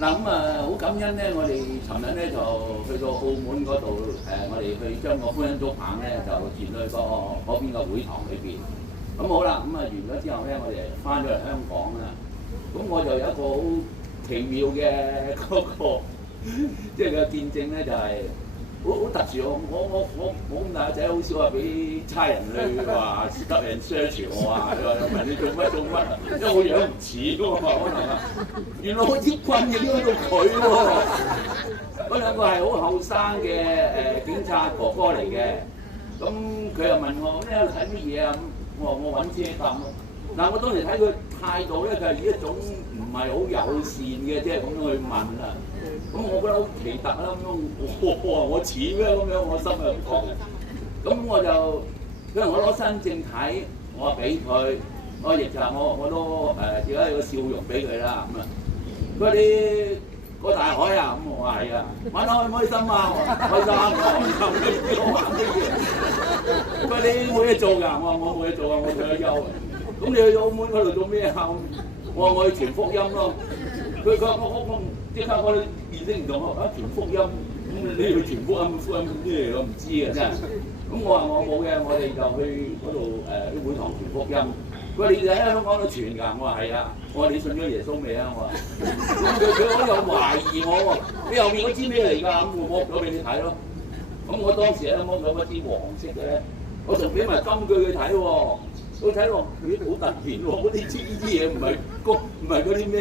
嗱咁好感恩咧，我哋尋日咧就去到澳門嗰度我哋去將個福音竹棒咧就傳去嗰邊個會堂裏邊。咁好啦，咁完咗之後咧，我哋翻咗嚟香港啦。咁我就有一個好奇妙嘅嗰個即係個見證咧，就係好特殊。我咁大個仔，好少話俾差人去話得人 search 我啊，問你做乜，因為我樣唔似㗎嘛，可能啊。原來我支棍影響到佢喎。嗰兩個係好後生嘅警察哥哥嚟嘅。咁佢又問我：咁你喺度睇乜嘢啊？我揾車氹咯。嗱，我當時睇佢態度咧，就係以一種唔係好友善嘅，即係咁樣去問啦。咁我覺得好奇特啦，咁樣我似咩咁樣，我心係咁講嘅。咁我就因為我攞身證睇，我俾佢，我亦就我都而家有個笑容俾佢啦咁啊。佢話你過大海啊？咁我話係啊。玩得開唔開心啊？開心，我玩啲嘢。佢話你冇嘢做㗎？我話我冇嘢做啊，我退咗休啊。咁你去澳門嗰度做咩啊？我話我去傳福音咯。佢話我即刻我意識唔同我傳福音，咁你去傳福音啲嘢我唔知嘅真係。咁我話我冇嘅，我哋就去嗰度啲會堂傳福音。佢話你哋喺香港都傳㗎？我話係啊。我話你信咗耶穌未啊？我話佢好有懷疑我喎。你後面嗰支咩嚟㗎？咁我摸咗俾你睇咯。咁我當時咧摸咗嗰支黃色嘅咧，我仲俾埋金句佢睇喎。我睇落佢好突然喎，嗰啲嘢唔係嗰啲咩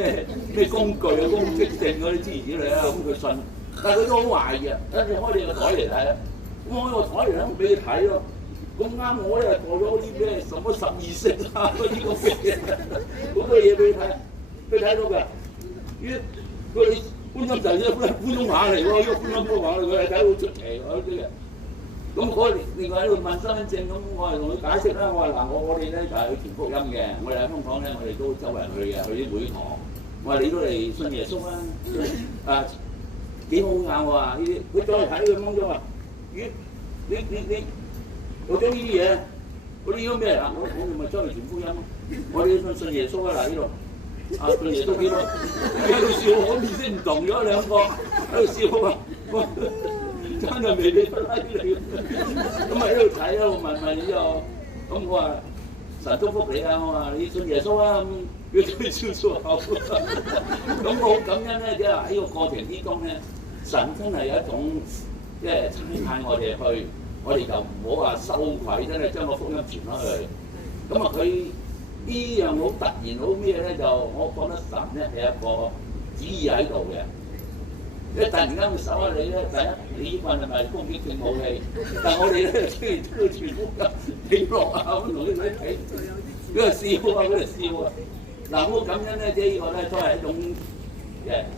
工具啊、公職證嗰啲諸如此類啊，咁佢信，但係佢都好懷疑啊，跟住開你個台嚟睇啦，咁開個台嚟咧，俾佢睇咯，咁啱我咧過咗嗰啲咩什麼12式啊嗰啲咁嘅嘢，好多嘢俾佢睇，佢睇到㗎，佢哋觀音就係觀音畫嚟喎，呢個觀音都畫嚟，佢係睇到出奇嗰啲嘅。咁嗰另外喺度問身份證，咁我係同佢解釋啦。我話嗱，我哋咧就係去傳福音嘅，我哋喺香港咧，我哋都周圍去嘅，去啲會堂。我話你都嚟信耶穌啊！幾好㗎！我話呢啲，佢再嚟睇佢懵咗話：咦，你攞咗呢啲嘢，嗰啲咩啊？我哋咪周嚟傳福音咯。我哋信耶穌啊！嗱呢度，信耶穌幾多？喺度笑，我面色唔同咗兩個喺度笑啊！真係未俾得拉嚟嘅，咁咪喺度睇啊！我問之後，咁我話神祝福你啊！我話你信耶穌啊！咁佢都笑粗口，咁我好感恩咧，即係喺個過程之中咧，神真係有一種即係差派我哋去，我哋就唔好話羞愧，真係將個福音傳開去。咁啊，佢呢樣好突然好咩咧？就我覺得神咧係一個旨意喺度嘅。你突然間會搜下你咧，第一你呢份係咪攻擊性武器？但係我哋咧雖然都全部起落啊，咁同啲女睇，佢就笑啊，佢就笑啊。嗱，好感恩咧，即係呢個咧都係一種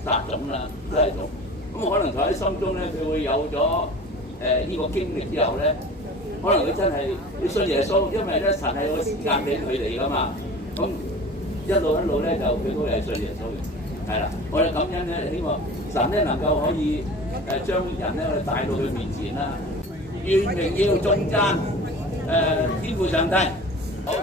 殺種啦，都係一種。咁可能佢喺心中咧，佢會有咗呢個經歷之後咧，可能佢真係要信耶穌，因為咧神係有個時間俾佢哋噶嘛。咁一路咧就佢都係信耶穌嘅。係啦，我哋感恩咧，希望神咧能夠可以將人咧帶到佢面前啦。願榮耀頌讚天父上帝。好。